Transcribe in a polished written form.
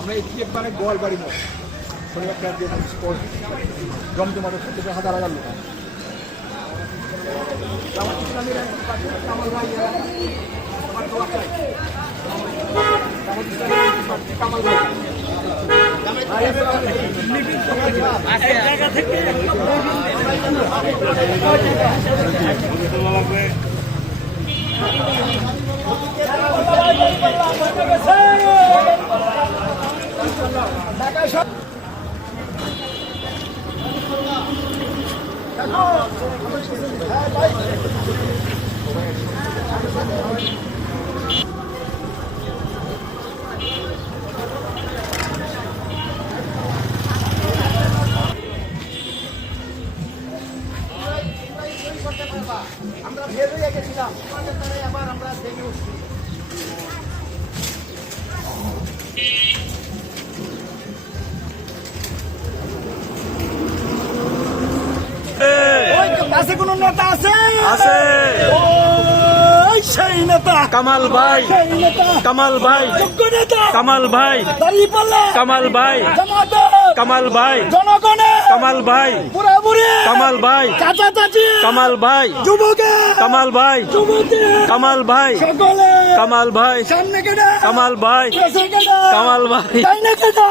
আমরা এটি একবারে গোয়াল বাড়ি মোড় শনিবার খেয়াল দিয়ে স্পোর্ট জমজমাটের সাথে হাজার হাজার লোক কামাল ভাই কামাল ভাই আমরা ভেবে গেছিলাম আবার আমরা দেখে উঠছি কাছে কোন নেতা আছে আছে সেই নেতা কামাল ভাই সেই নেতা কামাল ভাই যোগ্য নেতা কামাল ভাই দাঁড়িপাল্লা কামাল ভাই জামাতের কামাল ভাই জনগণের কামাল ভাই পুরাপুরি কামাল ভাই চাচা চাচি কামাল ভাই যুবকে কামাল ভাই যুবতী কামাল ভাই সকলে কামাল ভাই সামনে কেটে কামাল ভাই পেছে কেটে কামাল ভাই ডাইনে কেটে